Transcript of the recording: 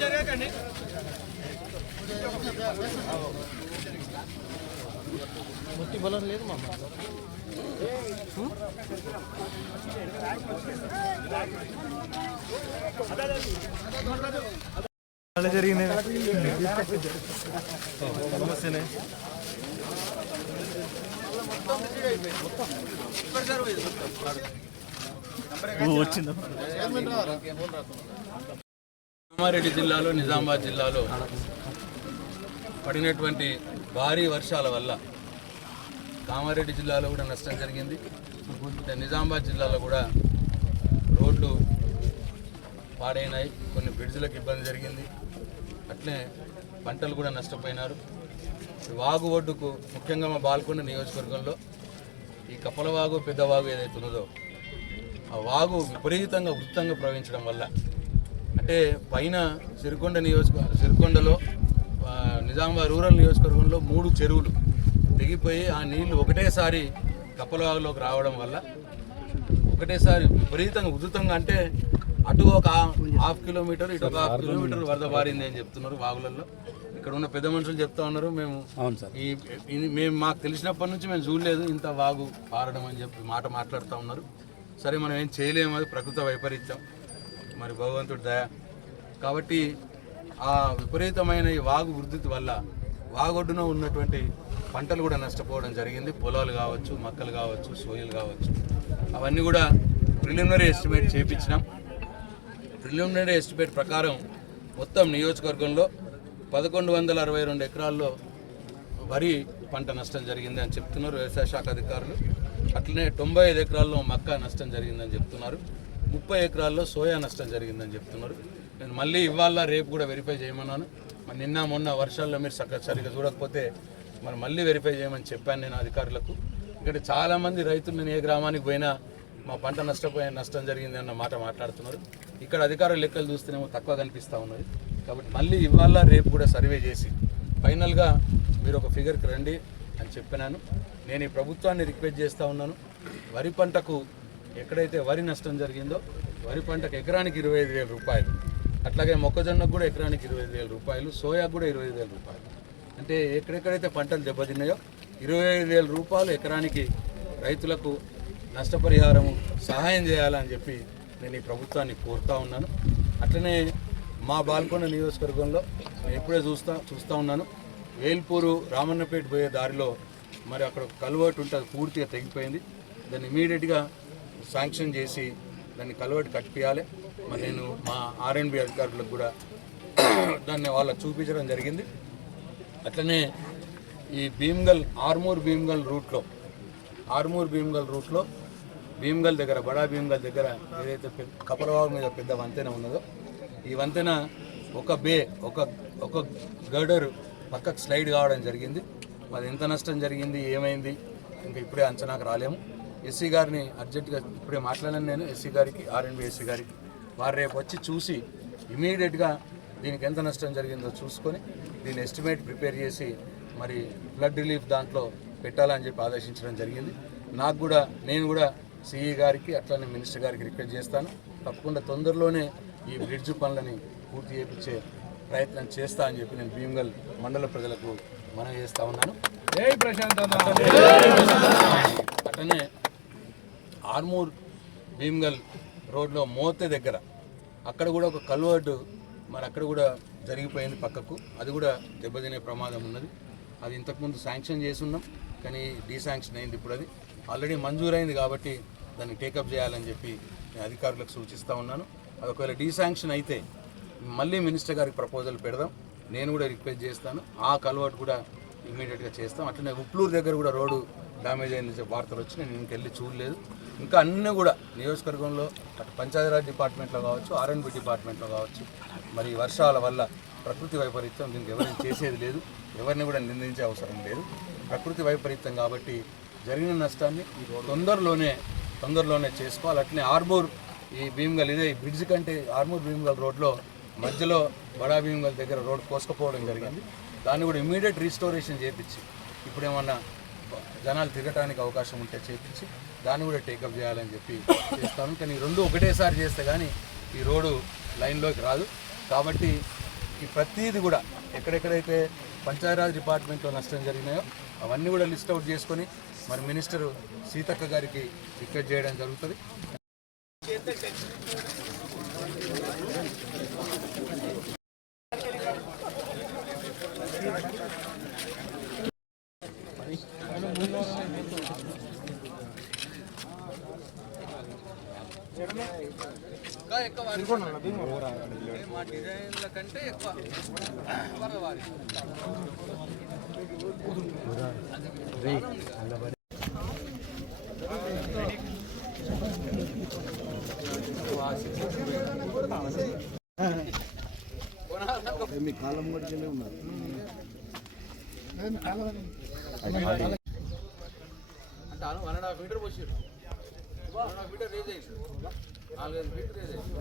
జరగకండి మొత్తి బలం లేదు మా జరిగింది సమస్యనే కామారెడ్డి జిల్లాలో నిజామాబాద్ జిల్లాలో పడినటువంటి భారీ వర్షాల వల్ల కామారెడ్డి జిల్లాలో కూడా నష్టం జరిగింది. నిజామాబాద్ జిల్లాలో కూడా రోడ్లు పాడైనాయి, కొన్ని బ్రిడ్జ్లకు ఇబ్బంది జరిగింది, అట్లే పంటలు కూడా నష్టపోయినారు. వాగు ఒడ్డుకు ముఖ్యంగా మా బాల్కొండ నియోజకవర్గంలో ఈ కప్పలవాగు పెద్దవాగు ఏదైతే ఉన్నదో ఆ వాగు విపరీతంగా వృత్తంగా ప్రవహించడం వల్ల అంటే పైన సిరికొండలో నిజామాబాద్ రూరల్ నియోజకవర్గంలో 3 చెరువులు తెగిపోయి ఆ నీళ్లు ఒకటేసారి కప్పలవాగులోకి రావడం వల్ల ఒకటేసారి విపరీతంగా ఉధృతంగా అంటే అటు ఒక 1/2 కిలోమీటర్ ఇటు ఒక 1/2 కిలోమీటర్ వరద పారింది అని చెప్తున్నారు వాగులలో. ఇక్కడ ఉన్న పెద్ద మనుషులు చెప్తా ఉన్నారు, మేము మాకు తెలిసినప్పటి నుంచి మేము చూడలేదు ఇంత వాగు పారడం అని చెప్పి మాట్లాడుతూ ఉన్నారు. సరే మనం ఏం చేయలేము, అది ప్రకృతి వైపరీత్యం, మరి భగవంతుడి దయ. కాబట్టి ఆ విపరీతమైన ఈ వాగు వృద్ధి వల్ల వాగొడ్డున ఉన్నటువంటి పంటలు కూడా నష్టపోవడం జరిగింది. పొలాలు కావచ్చు, మొక్కలు కావచ్చు, సోయలు కావచ్చు, అవన్నీ కూడా ప్రిలిమినరీ ఎస్టిమేట్ చేయించినాం. ప్రిలిమినరీ ఎస్టిమేట్ ప్రకారం మొత్తం నియోజకవర్గంలో 1162 ఎకరాల్లో వరి పంట నష్టం జరిగింది అని చెప్తున్నారు వ్యవసాయ శాఖ అధికారులు. అట్లనే 95 ఎకరాల్లో మక్క నష్టం జరిగిందని చెప్తున్నారు. 30 ఎకరాల్లో సోయా నష్టం జరిగిందని చెప్తున్నారు. నేను మళ్ళీ ఇవాళ రేపు కూడా వెరిఫై చేయమన్నాను. మరి నిన్న మొన్న వర్షాల్లో మీరు సరిగ్గా చూడకపోతే మరి మళ్ళీ వెరిఫై చేయమని చెప్పాను నేను అధికారులకు. ఇక్కడ చాలామంది రైతులు నేను ఏ గ్రామానికి పోయినా మా పంట నష్టం జరిగింది అన్న మాట మాట్లాడుతున్నారు. ఇక్కడ అధికారుల లెక్కలు చూస్తేనేమో తక్కువ కనిపిస్తూ ఉన్నది. కాబట్టి మళ్ళీ ఇవాళ రేపు కూడా సర్వే చేసి ఫైనల్గా మీరు ఒక ఫిగర్కి రండి అని చెప్పినాను. నేను ఈ ప్రభుత్వాన్ని రిక్వెస్ట్ చేస్తూ ఉన్నాను, వరి పంటకు ఎక్కడైతే వరి నష్టం జరిగిందో వరి పంటకు ఎకరానికి 25,000 రూపాయలు, అట్లాగే మొక్కజొన్నకు కూడా ఎకరానికి 25,000 రూపాయలు, సోయాకు కూడా 25,000 రూపాయలు, అంటే ఎక్కడెక్కడైతే పంటలు దెబ్బతిన్నాయో 25,000 రూపాయలు ఎకరానికి రైతులకు నష్టపరిహారం సహాయం చేయాలని చెప్పి నేను ఈ ప్రభుత్వాన్ని కోరుతూ ఉన్నాను. అట్లనే మా బాల్కొండ నియోజకవర్గంలో నేను ఎప్పుడే చూస్తూ ఉన్నాను, వేల్పూరు రామన్నపేట పోయే దారిలో మరి అక్కడ కల్వర్ట్ ఉంటుంది, పూర్తిగా తెగిపోయింది. దాన్ని ఇమీడియట్గా శాంక్షన్ చేసి దాన్ని కల్వర్ట్ కట్టియాలి. మరి నేను మా R&B అధికారులకు కూడా దాన్ని వాళ్ళకు చూపించడం జరిగింది. అట్లనే ఈ ఆర్మూర్ భీమ్గల్ రూట్లో భీమ్గల్ దగ్గర బడా భీమ్గల్ దగ్గర ఏదైతే కప్పలవాగు మీద పెద్ద వంతెన ఉన్నదో ఈ వంతెన ఒక గర్డర్ పక్కకు స్లైడ్ కావడం జరిగింది. మరి ఎంత నష్టం జరిగింది, ఏమైంది ఇంకా ఇప్పుడే అంచనాకు రాలేము. ఎస్సీ గారిని అర్జెంటుగా ఇప్పుడే మాట్లాడాను నేను ఎస్సీ గారికి, R&B ఎస్సీ గారికి. వారు రేపు వచ్చి చూసి ఇమీడియట్గా దీనికి ఎంత నష్టం జరిగిందో చూసుకొని దీని ఎస్టిమేట్ ప్రిపేర్ చేసి మరి ఫ్లడ్ రిలీఫ్ దాంట్లో పెట్టాలని చెప్పి ఆదేశించడం జరిగింది. నేను కూడా సిఈ గారికి అట్లనే మినిస్టర్ గారికి రిక్వెస్ట్ చేస్తాను. తప్పకుండా తొందరలోనే ఈ బ్రిడ్జ్ పనులని పూర్తి చేయించే ప్రయత్నం చేస్తా అని చెప్పి నేను భీమ్గల్ మండల ప్రజలకు మనవి చేస్తూ ఉన్నాను. అట్లనే ఆర్మూర్ భీమ్గల్ రోడ్లో మోతే దగ్గర అక్కడ కూడా ఒక కల్వర్టు మరి అక్కడ కూడా జరిగిపోయింది పక్కకు, అది కూడా దెబ్బతినే ప్రమాదం ఉన్నది. అది ఇంతకుముందు శాంక్షన్ చేసి ఉన్నాం, కానీ డీశాంక్షన్ అయింది. ఇప్పుడు అది ఆల్రెడీ మంజూరైంది కాబట్టి దాన్ని టేకప్ చేయాలని చెప్పి నేను అధికారులకు సూచిస్తూ ఉన్నాను. అది ఒకవేళ డీశాంక్షన్ అయితే మళ్ళీ మినిస్టర్ గారికి ప్రపోజల్ పెడదాం, నేను కూడా రిక్వెస్ట్ చేస్తాను. ఆ కల్వర్ట్ కూడా ఇమీడియట్గా చేస్తాం. అట్లనే ఉప్లూరు దగ్గర కూడా రోడ్డు డ్యామేజ్ అయింది వార్తలు వచ్చి నేను ఇంకెళ్ళి చూడలేదు. ఇంకా అన్నీ కూడా నియోజకవర్గంలో అటు పంచాయతీరాజ్ డిపార్ట్మెంట్లో కావచ్చు, R&B డిపార్ట్మెంట్లో కావచ్చు, మరి వర్షాల వల్ల ప్రకృతి వైపరీత్యం, దీనికి ఎవరిని చేసేది లేదు, ఎవరిని కూడా నిందించే అవసరం లేదు. ప్రకృతి వైపరీత్యం కాబట్టి జరిగిన నష్టాన్ని తొందరలోనే చేసుకోవాలి. అట్లనే ఆర్మూర్ ఈ భీమ్గల్ ఇదే ఈ బ్రిడ్జ్ కంటే ఆర్మూర్ భీమ్గల్ రోడ్లో మధ్యలో బడా భీమ్గల్ దగ్గర రోడ్ కోసుకుపోవడం జరిగింది. దాన్ని కూడా ఇమీడియట్ రీస్టోరేషన్ చేయించి ఇప్పుడు ఏమన్నా జనాలు తిరగటానికి అవకాశం ఉంటే చేయించి దాన్ని కూడా టేకప్ చేయాలని చెప్పి చేస్తాను. కానీ ఈ రెండు ఒకటేసారి చేస్తే కానీ ఈ రోడ్డు లైన్లోకి రాదు. కాబట్టి ఈ ప్రతిదీ కూడా ఎక్కడెక్కడైతే పంచాయరాజ్ డిపార్ట్మెంట్లో నష్టం జరిగినాయో అవన్నీ కూడా లిస్ట్ అవుట్ చేసుకొని మరి మినిస్టర్ సీతక్క గారికి రిక్వెస్ట్ చేయడం జరుగుతుంది. మా డిజైన్ల కంటే ఎక్కువ మీ కాలం మధ్యనే ఉన్నారు. అంటే 1.5 మీటర్ పోసాడు, 1.5 మీటర్ రేజ్ అయ్యింది, 4-5 మీటర్ రేజ్ అయ్యింది.